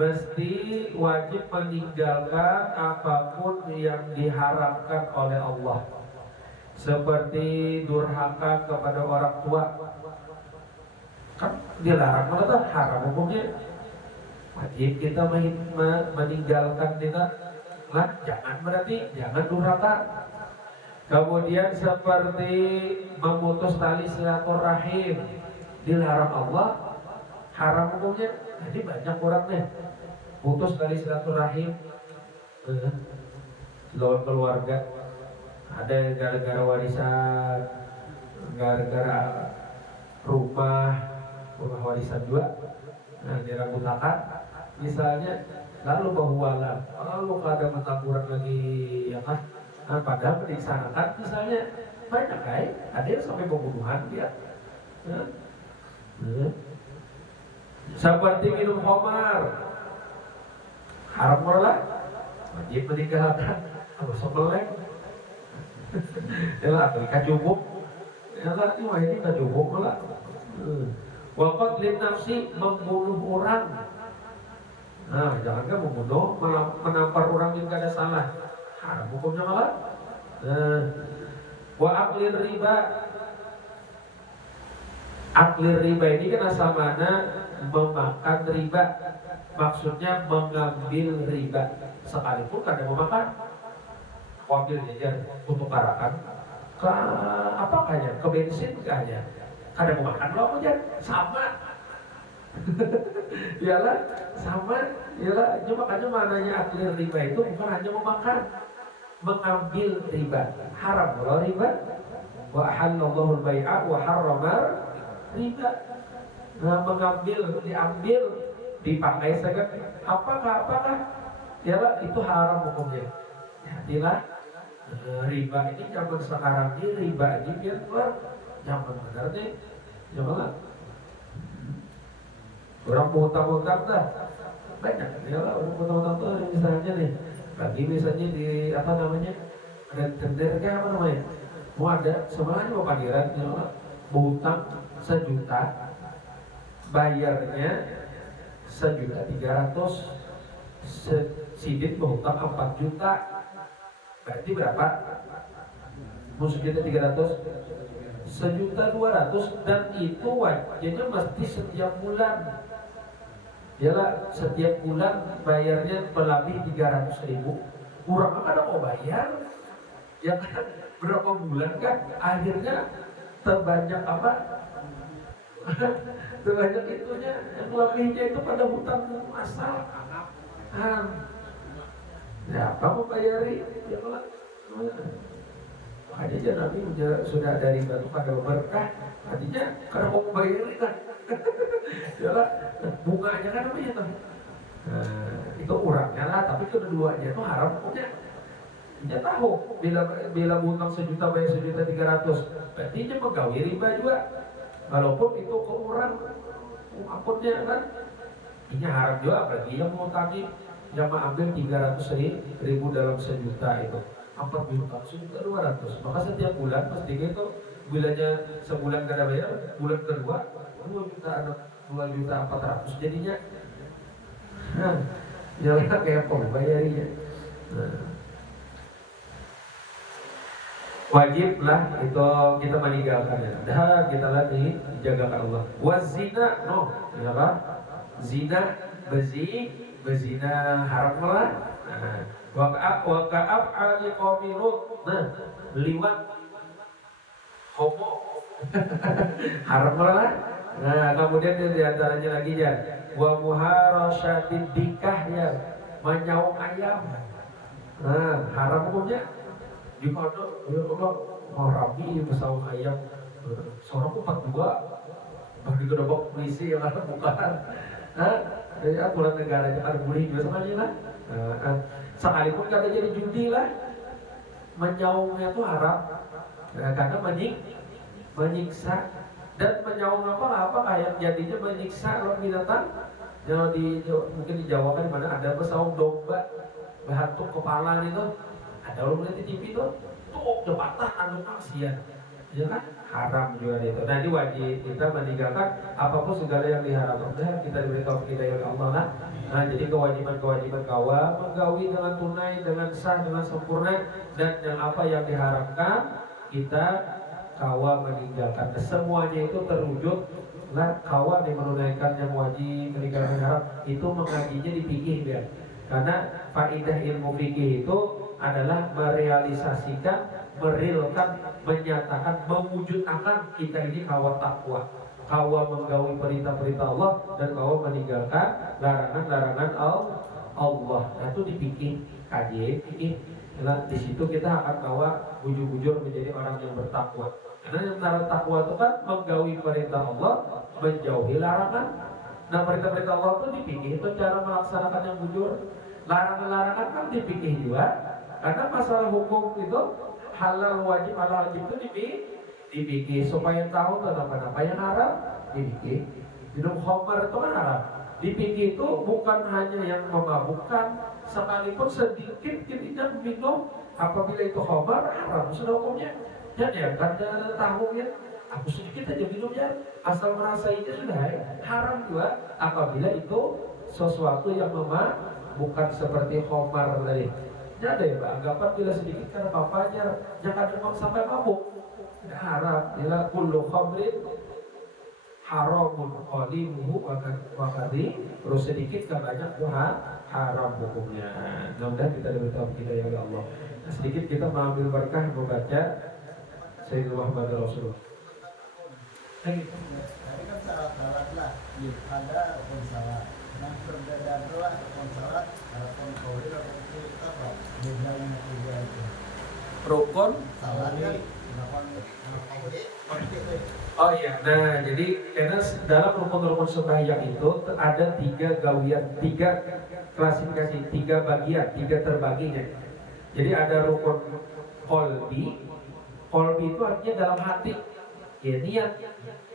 mesti wajib meninggalkan apapun yang diharapkan oleh Allah. Seperti durhaka kepada orang tua. Kan dilarang, malah haram hukumnya. Wajib kita meninggalkan kita. Nah, jangan berarti jangan durhaka. Kemudian seperti memutus tali silaturahim dilarang Allah, haram hukumnya. Jadi banyak orang nih putus tali silaturahim lawan keluarga. Ada gara-gara warisan, gara-gara rumah warisan juga. Nah, dirambutakan misalnya, lalu bahwa lalu kadang mentakuran lagi ya kan. Nah, padahal diksanakan misalnya banyak ada yang sampai pembunuhan dia. Seperti minum khamar, haram lah, wajib meninggalkan. Harus melek, ya kacubuk, ya lah ini kacubuk lah. Waqat lin nafsi, membunuh orang. Nah, jangankan membunuh, menampar orang yang tidak ada salah, haram hukumnya malah. Wa aklir riba. Aklir riba ini kan asal mana? Memakan riba. Maksudnya mengambil riba. Sekalipun kadang memakan, ambil jajan untuk karakan. Ke apa kayaknya? Ke bensin kayaknya. Kadang memakan lo aja sama. Iyalah sama, iyalah makanya mananya akil riba itu bukan hanya memakan, mengambil riba. Haram kalau riba. Wa halallahu al-bai'a wa harrama riba. Nah, mengambil, diambil, dipakai segala apakah iyalah itu haram hukumnya. Hatilah riba ini zaman sekarang ini riba ini biar keluar zaman benar nih. Jangan orang mau utang-utang dah banyak ya lah orang utang-utang tuh misalnya nih lagi misalnya di apa namanya ada tender kayak apa namanya mau ada semuanya mau panggilan ya lah mau utang 1 juta bayarnya 1.300.000 sidit mau utang 4 juta berarti berapa musuhnya 300 1.200.000 dan itu wajibnya mesti setiap bulan. Yalah setiap bulan bayarnya melebih 300.000. Kurang kan mau bayar, ya kan berapa bulan kan akhirnya terbanyak apa? Terbanyak itunya yang lebihnya itu pada hutang asal. Ya kamu bayari, ya kalau aja Nabi sudah dari batu pada berkah, artinya karena mau bayarin kan, yalah bunganya kan namanya tuh, itu kurangnya lah, tapi kedua-duanya tuh haram punya. Dia tahu bila utang 1 juta bayar 1.300.000, berarti dia pegawai riba juga, walaupun itu kurang akunnya kan, ini haram juga, apalagi yang mau tagih yang mengambil 300.000 dalam 1 juta itu. 4 juta, 1.200.000. Maka setiap bulan pasti itu bilanya sebulan kada bayar, bulan kedua 2.400.000 jadinya. Jalan kayak apa bayarinya. Wajib lah itu kita meninggalkannya. Dah kita lagi dijagakan Allah. Wazina no, ya apa? Zina bezina haram lah. Waka'af ali qaumi Lut. Nah, liwat homo haram lah. Nah, kemudian di antaranya lagi ya, wa muharasyatid dikah ya, menyaung ayam. Nah, haram hukumnya. Di mana ya Allah mau rabi menyaung ayam. Seorang 42 bagi gedebok polisi yang ada bukan. Ya aturan negaranya ada boleh juga sama aja lah. Sekalipun kata jadi judi lah, menyaungnya itu haram, karena menyiksa dan menyaung apa kayak jadinya menyiksa orang binatang. Yang mungkin di Jawa kan mana ada pesaung domba, bahatuk kepala itu, ada orang melihat di TV itu, tuh patah anu kasihan, ya kan haram juga itu. Nah ini wajib kita meninggalkan apapun segala yang diharamkan. Kita diberi taufik hidayah oleh Allah lah. Nah jadi kewajiban kawa menggawi dengan tunai, dengan sah, dengan sempurna, dan yang apa yang diharamkan kita kawa meninggalkan. Semuanya itu terwujud lah kawa yang menunaikan yang wajib meninggalkan haram itu mengajinya di fikih dia. Karena faidah ilmu fikih itu adalah merealisasikan, merealkan, menyatakan, mewujudkan kita ini kawa takwa. Kawa menggawi perintah-perintah Allah dan kawa meninggalkan larangan-larangan Allah. Nah, itu dipikir, kaji, pikir. Nah, di situ kita akan kawa bujur-bujur menjadi orang yang bertakwa. Karena yang naran takwa itu kan menggawi perintah Allah, menjauhi larangan. Nah, perintah-perintah Allah itu dipikir itu cara melaksanakan yang bujur. Larangan-larangan kan dipikir juga. Karena masalah hukum itu halal wajib itu dipikir supaya tahu apa yang haram dipikir. Minum khamar itu kan haram. Dipikir itu bukan hanya yang memabukkan, sekalipun sedikit kita minum apabila itu khamar haram sudah hukumnya. Dan ya karena tahu ya, aku sedikit aja minum ya, asal merasainya sudah haram juga apabila itu sesuatu yang bukan seperti khamar tadi. Ada ya Pak, anggapan bila sedikit karena papanya jangan sampai mabuk. Tidak haram, ila kullu khamrin haramun qadimuhu wa kadhi, terus sedikit ke banyak itu haram hukumnya. Mudah-mudahan kita dapat tahu kita ya Allah. Nah, sedikit kita mengambil berkah membaca Sayyidina Muhammad Rasulullah. Tadi kan syarat-syarat lah, ada rukun salat. Nah perbedaan adalah rukun salat, rukun qauli, rukun fi'il apa? Bedanya tiga itu. Rukun Salat kan rukun qauli, fi'il. Oh iya, nah jadi karena dalam rukun-rukun sembahyang itu ada tiga gawian, tiga klasifikasi, tiga bagian, tiga terbaginya. Jadi ada rukun kolbi, kolbi itu artinya dalam hati, ya niat,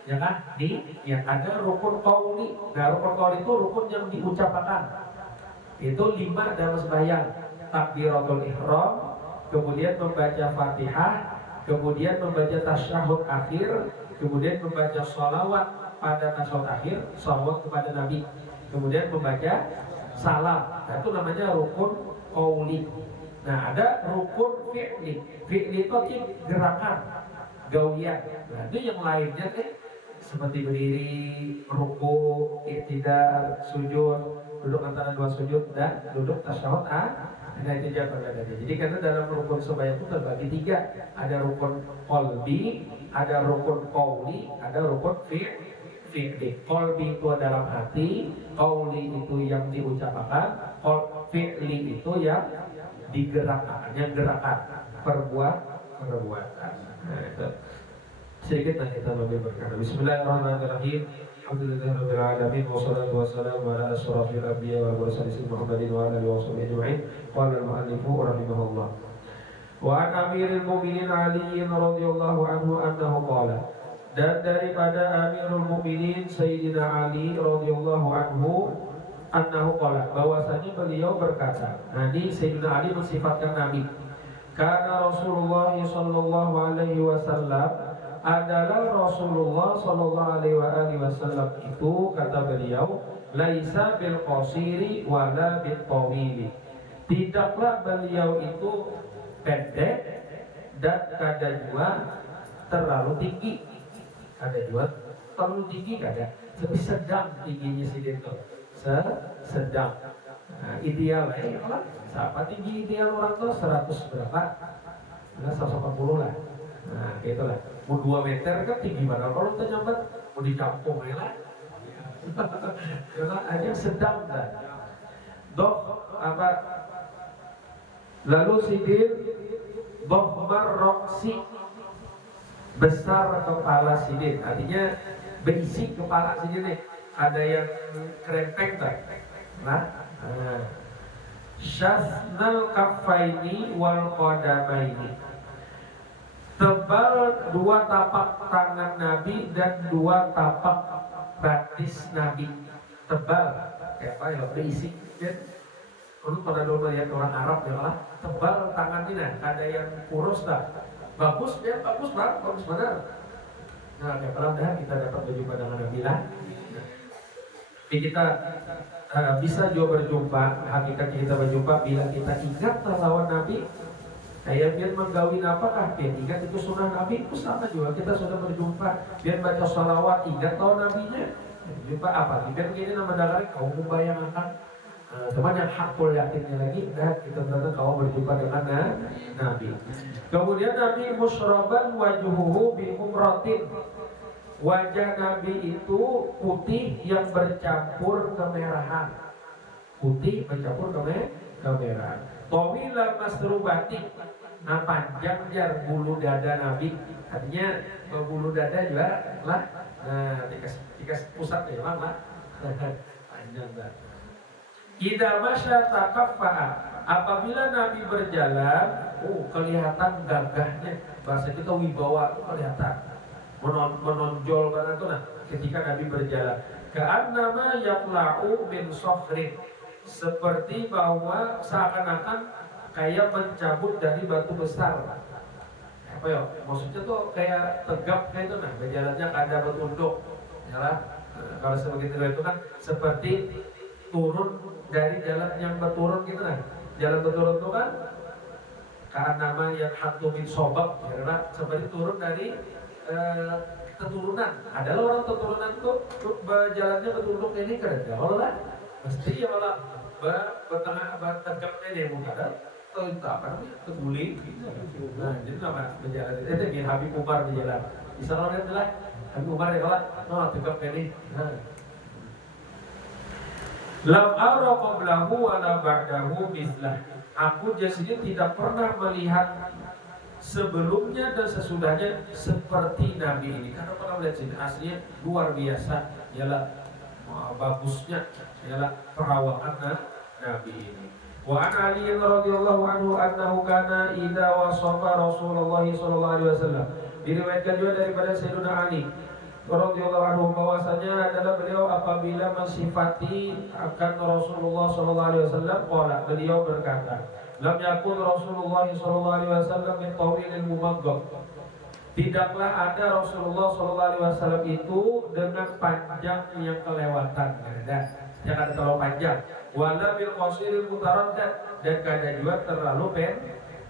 ya kan? Niat. Ada rukun qauli, nah rukun qauli itu rukun yang diucapkan. Itu 5 dalam sembahyang, takbiratul ihram, kemudian membaca Fatihah, kemudian membaca tasyahud akhir, kemudian membaca sholawat pada tasyahud akhir, sholawat kepada Nabi, kemudian membaca salam. Nah, itu namanya rukun qauli. Nah, ada rukun fi'li. Fi'li itu gerakan, gawian. Nah, itu yang lainnya seperti berdiri, ruku, i'tidal, sujud, duduk antara dua sujud dan duduk tasyahud nah itu dia perbedaannya. Jadi karena dalam rukun sembahyang itu terbagi 3, ada rukun qalbi, ada rukun qauli, ada rukun fi'li. Qalbi itu dalam hati, qauli itu yang diucapkan, fi'li itu yang digerakkan, yang gerakan, perbuatan. Nah itu sedikit kita lebih berkata. Bismillahirrahmanirrahim. Alhamdulillahirabbil alamin wassalatu wassalamu ala asyrafil anbiya wal mursalin Muhammadin wa alihi washabihi ajma'in. Qala al-mu'allif rahimahullah. Wa an amiril mu'minin Ali radhiyallahu anhu annahu qala. Dan daripada Amirul Mukminin Sayyidina Ali radhiyallahu anhu annahu qala, bahwasanya beliau berkata. Nah, ini Sayyidina Ali mensifatkan Nabi. Karena Rasulullah sallallahu alaihi wasallam adalah Rasulullah sallallahu alaihi wasallam itu, kata beliau, laisa bil qasiri wala bil tawili. Tidaklah beliau itu pendek dan kadang juga terlalu tinggi. Kadang juga terlalu tinggi, kadang tapi sedang tingginya si itu. Sedang. Nah, ideal lah. Siapa tinggi ideal orang tuh 100 berapa? 180 lah. Nah, itulah. Mau 2 meter kan tinggi banget. Kalau kita nyambat mau dicampur ya lah. Karena hanya sedang kan. Dok apa? Lalu sidin Bohmar roksi, besar kepala sidin. Artinya berisi kepala sidin nih. Ada yang krempeng tak? Nah, syafnal kaffaini wal qadamaini. Tebal 2 tapak tangan Nabi dan 2 tapak batis Nabi. Tebal, kayak apa ya, berisi. Kalau pada dulu melihat orang Arab ya lah, tebal tangannya, ada yang kurus tak? Bagus ya, bagus banget, bagus benar. Nah, kayak dah kita dapat berjumpa dengan Nabi lah. Jadi kita bisa juga berjumpa, hakikatnya kita berjumpa bila kita ingat lawan Nabi. Kayak biar menggawin apakah dia ingat itu sunnah Nabi, itu sama juga kita sudah berjumpa. Biar baca sholawat ingat tahun Nabinya. Jumpa apa? Biar begini nama dalari kau membayangkan. Teman yang hakul yakinnya lagi, kita ternyata kau berjumpa dengan Nabi. Kemudian Nabi musyraban wajuhuhu bi umratin. Wajah Nabi itu putih yang bercampur kemerahan. Putih bercampur kemerahan. Tawila masrubati. Nah, panjang jar bulu dada Nabi. Artinya bulu dada juga lah. Nah, tikas pusat ya bang lah. Panjang dah. Idza masya takaffa'a. Apabila Nabi berjalan, kelihatan gagahnya. Bahasa kita wibawa itu kelihatan. Menonjol banget tuh nah ketika Nabi berjalan. Ka'annama yaqla'u min sokhrin. Seperti bahwa seakan-akan kayak mencabut dari batu besar. Apa ya? Maksudnya tuh kayak tegap kayak itu nah, berjalannya ada bertunduk. Ya kalau sebegitu itu kan seperti turun dari jalan yang berturun gitu nah. Jalan berturun itu kan karena yang hantu min sobak, karena seperti turun dari keturunan. Adalah orang keturunan tuh berjalannya bertunduk ini keren ya Allah lah. Mesti ya Allah bertengah tegapnya dia bukan. apa namanya terguling. Nah, jadi nama berjalan itu biar Habib Umar berjalan. Bisa orang lihat lah Habib Umar ya kalau tegak ini. Lam ara qablahu wa la ba'dahu mislah. Aku jasnya tidak pernah melihat sebelumnya dan sesudahnya seperti Nabi ini. Karena pernah melihat sini aslinya luar biasa, ialah bagusnya, ialah perawakan Nabi ini. Wa an Ali radhiyallahu anhu annahu kana idza wasafa Rasulullah sallallahu alaihi wasallam. Diriwayatkan juga daripada Sayyidina Ali radhiyallahu anhu bahwasanya adalah beliau apabila mensifati akan Rasulullah sallallahu alaihi wasallam, beliau berkata, lam yakun Rasulullah sallallahu alaihi wasallam min tawilil mumaggab. Tidaklah ada Rasulullah sallallahu alaihi wasallam itu dengan panjang yang kelewatan, yang ada terlalu panjang. Wala bil qasiril mutaraddad, dan kadang juga terlalu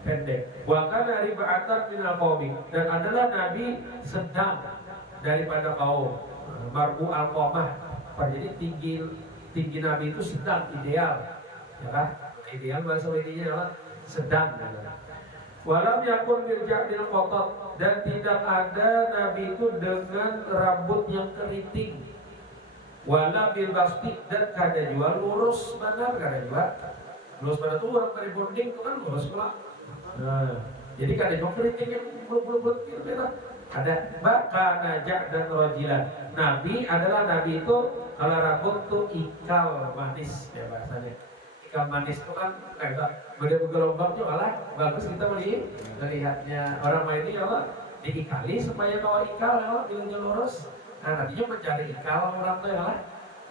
pendek. Wa kana riba'atan minal qaumi, dan adalah Nabi sedang daripada kaum. Marbu al-qamah, jadi tinggi Nabi itu sedang, ideal, ya kan? Ideal bahasa ininya adalah sedang. Walam yakun mirja'il qotot, dan tidak ada Nabi itu dengan rambut yang keriting. Wala bil basti, dan kada juga lurus benar, kada juga lurus benar tuh orang dari bonding itu kan lurus pula. Nah, jadi kada juga keriting yang bulu-bulu gitu. Ada bahkan najak dan rojilan. Nabi adalah Nabi itu kalau rambut tuh ikal manis ya bahasanya. Ikal manis itu kan kayak bergelombang tuh malah bagus kita melihatnya orang main ini Allah diikali supaya kalau ikal Allah bilangnya lurus. Nah nantinya mencari ikal orang tuh ya lah.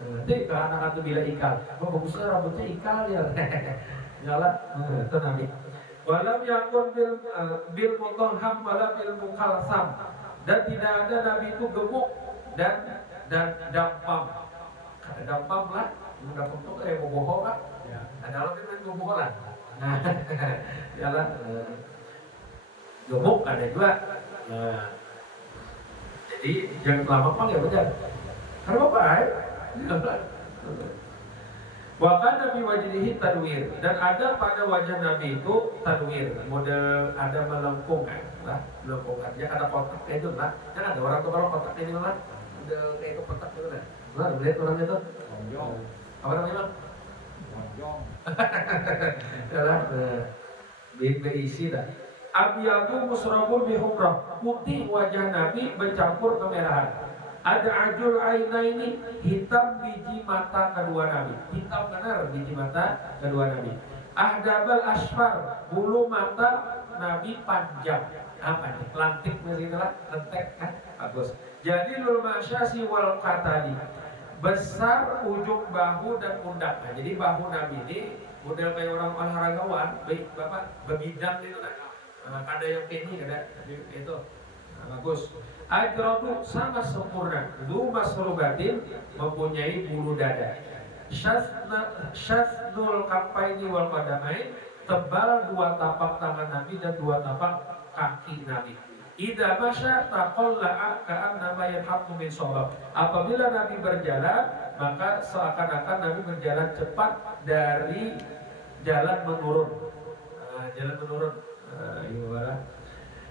Nanti ke anak itu bila ikal, bagusnya rambutnya ikal ya. Ya lah, itu Nabi. Walam yakun bil mutahham wala bil mukalsam, dan tidak ada Nabi itu gemuk dan dampam. Kada dampam lah, dampam itu kayak boboho kan? Ya. Ada orang yang main boboho lah. Nah, yalah gemuk ada juga. Nah, jadi jangan lama ya benar. Karena apa? Bahkan Nabi wajhihi tanwir, dan ada pada wajah Nabi itu tanwir, model ada melengkung kan, melengkung aja ada kotak kayak itu lah, kan ada orang tuh kalau kotak ini lah, model kayak itu kotak gitu kan, lihat orangnya tuh, lonjong, apa namanya? Lonjong, adalah berisi dah. Abiyatu musrabun bihumrah, putih wajah Nabi bercampur kemerahan. Ada ajul aina ini, hitam biji mata kedua Nabi, hitam benar biji mata kedua Nabi. Ahdabal asfar, bulu mata Nabi panjang, apa nih? Lantik misalnya, lentek kan, bagus. Jadi lul masyasi wal katali, besar ujung bahu dan pundak. Nah, jadi bahu Nabi ini model kayak orang olahragawan, bapak bebidang itu kan, ada yang ini ada itu. Bagus. Ajratu sangat sempurna. Du masrubatin, mempunyai bulu dada. Syasnul kapaini wal qadamain, tebal dua tapak tangan Nabi dan dua tapak kaki Nabi. Idza masya taqalla'a ka'annama yarhamu min shabab. Apabila Nabi berjalan, maka seakan-akan Nabi berjalan cepat dari jalan menurun. Jalan menurun.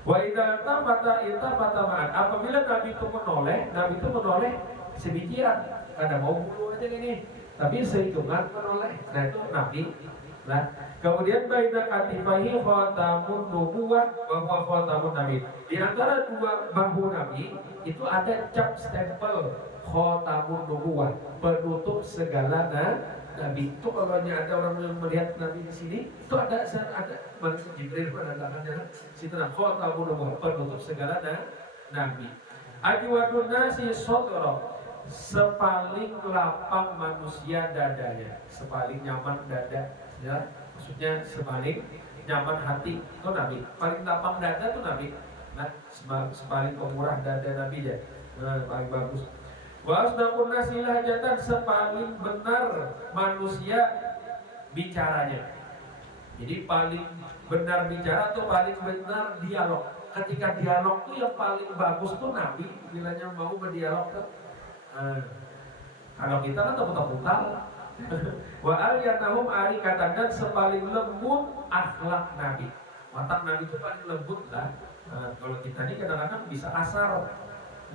Wa idza tafata ma'an, apabila Nabi itu menoleh sebijiran, kada mau bulu aja gini, tapi sehitungan menoleh. Nah itu Nabi. Nah, kemudian baina katifahi khatamun nubuwah wa huwa khatamun nabi. Di antara dua bahu Nabi itu ada cap stempel khatamun nubuwah, penutup segala Nabi. Itu kalau ada orang yang melihat Nabi di sini, itu ada malaikat Jibril menandakannya situ khatamun nubuwah, penutup segala Nabi. Ajwadun nasi sodro, sepaling lapang manusia dadanya, sepaling nyaman dada, ya maksudnya sepaling nyaman hati itu Nabi. Paling lapang dada itu Nabi. Nah, sepaling pemurah dada Nabi ya, paling bagus. Wa asdaqun nasi lahjatan, sepaling benar manusia bicaranya. Jadi paling benar bicara atau paling benar dialog. Ketika dialog tuh yang paling bagus tuh Nabi, bilanya mau berdialog tuh. Kalau kita kan takut-takutan, Wa alyanahum ari katakan sepaling lembut akhlak Nabi. Watak Nabi itu paling lembut lah. Nah, kalau kita ini kadang-kadang bisa kasar.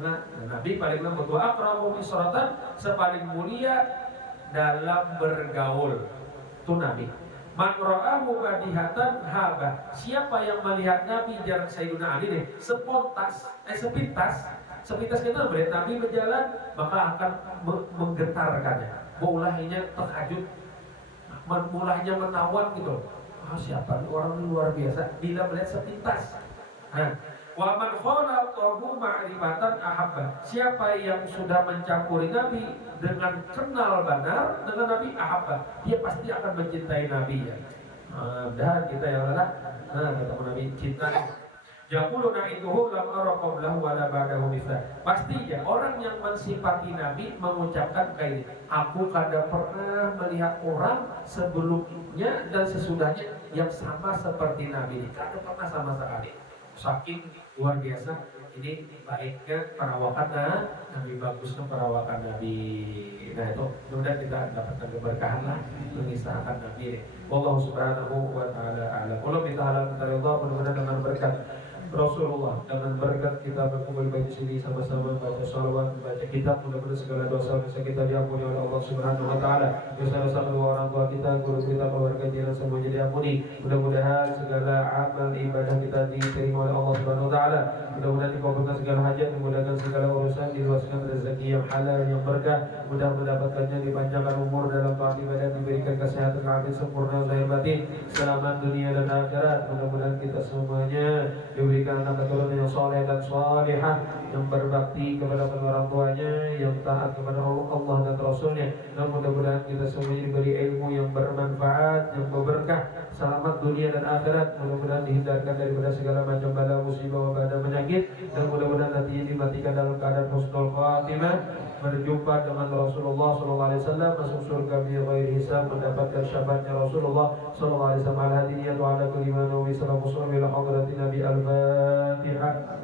Nah, Nabi paling lembut. Wa akramu misratan sepaling mulia dalam bergaul. Itu Nabi. Man ra'ahu badihatan haba. Siapa yang melihat Nabi jarak Sayyidina Ali deh, sepintas kita melihat Nabi berjalan, maka akan menggetarkannya. Mulainya terkajut, mulainya menawan gitu. Siapa nih orang ini luar biasa bila melihat sepintas. Wa man khalaqahu ma'rifatan ahabba. Siapa yang sudah mencampuri Nabi dengan kenal benar dengan Nabi ahabba, dia pasti akan mencintai Nabi ya. Dan kita yang adalah kata Nabi cinta. Yaquluna innahu lam ara qablahu wa la ba'dahu mithla. Pastinya orang yang mensifati Nabi mengucapkan kayak ini. Aku kada pernah melihat orang sebelumnya dan sesudahnya yang sama seperti Nabi. Kada pernah sama sekali. Saking luar biasa ini baiknya perawakan Nabi, bagusnya perawakan Nabi. Nah itu mudah kita dapatkan keberkahan lah mengisahkan Nabi. Wallahu subhanahu wa ta'ala a'lam. Kalau kita halal dari Allah mudah-mudahan dengan berkat Rasulullah, dengan berkat kita berkumpul di sini sama-sama baca shalawat, baca kitab, mudah-mudahan segala dosa-dosa kita diampuni oleh Allah Subhanahu wa taala. Dosa-dosa kedua orang tua kita, guru kita, keluarga kita semuanya diampuni. Mudah-mudahan segala amal ibadah kita diterima oleh Allah Subhanahu wa taala. Mudah-mudahan dikabulkan segala hajat, dimudahkan segala urusan, diluaskan rezeki yang halal yang berkah. Mudah mendapatkannya, dipanjangkan umur dalam taat ibadah, diberikan kesehatan afiat sempurna zahir batin, selamat dunia dan akhirat. Mudah-mudahan kita semuanya diberikan anak keturunan yang soleh dan solehah, yang berbakti kepada kedua orang tuanya, yang taat kepada Allah dan Rasulnya. Dan mudah-mudahan kita semuanya diberi ilmu yang bermanfaat, yang berberkah, selamat dunia dan akhirat. Mudah-mudahan dihindarkan daripada segala macam bala musibah dan penyakit, dan mudah-mudahan nantinya dimatikan dalam keadaan husnul khatimah, berjumpa dengan Rasulullah SAW, masuk surga bi ghairi hisab, mendapatkan syafaatnya Rasulullah SAW. Al-hadiyatu ala kulli man wisala muslim ila hadratin Nabi al-Fatihah.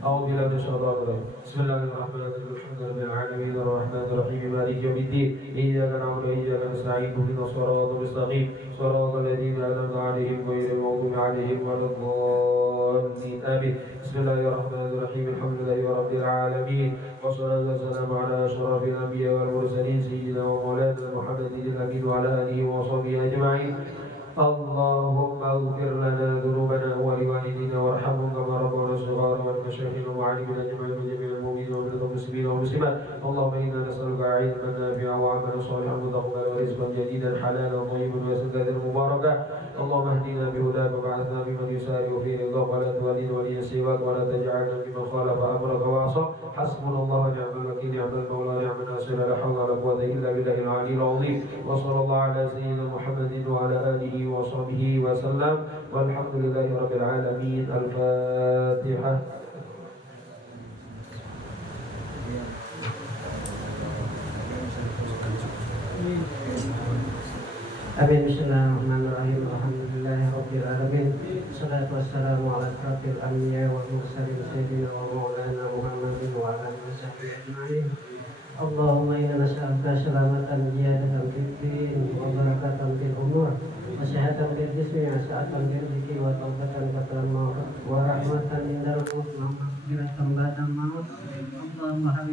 أعوذ بالله من الشيطان الرجيم بسم الله الرحمن الرحيم الحمد لله العالمين الرحمن الرحيم مالك يوم الدين إياك نعبد وإياك نستعين اهدنا الصراط المستقيم صراط الذين أنعمت عليهم غير المغضوب عليهم ولا الضالين آمين بسم الله الرحمن الرحيم الحمد لله رب العالمين والصلاة والسلام على أشرف الأنبياء والمرسلين سيدنا ومولانا محمد الأمين وعلى آله وصحبه أجمعين. اللهم اغفر لنا ذنوبنا ولوالدينا وارحمهم كما ربونا صغارا ولمشايخنا ومعلمنا اجمعين وجميع المؤمنين والمسلمين والمسلمات. اللهم انا نسالك علما نافعا وعملا صالحا متقبلا ورزقا جديدا حلالا طيبا وسدادا مباركا. اللهم اهدنا بهداك وبعثنا بمن يسارع في رضاك ولا تولينا وليا سواك ولا تجعلنا ممن خالف امرك وعصى. حسبنا الله ونعم الوكيل نعم المولى ونعم الناصر لا حول ولا قوه الا بالله العلي العظيم. وصلى الله على سيدنا محمد وعلى اله وصحبه وسلم والحمد لله رب العالمين. الفاتحة. Amin. Bismillahirrahmanirrahim. Alhamdulillahirabbil alamin. Wassalatu wassalamu ala asyrafil anbiya'i wal mursalin sayyidina wa maulana Muhammadin wa ala alihi washabbihi ajma'in. Allahumma inna nas'aluka salamatan ziyadatan fid din wa barakatan fil umur wa sihhatan fil jismi wa sa'atan fil rizqi wa tawbatan qatal maut wa rahmatan indal maut wa maghfiratan ba'da maut. Allahumma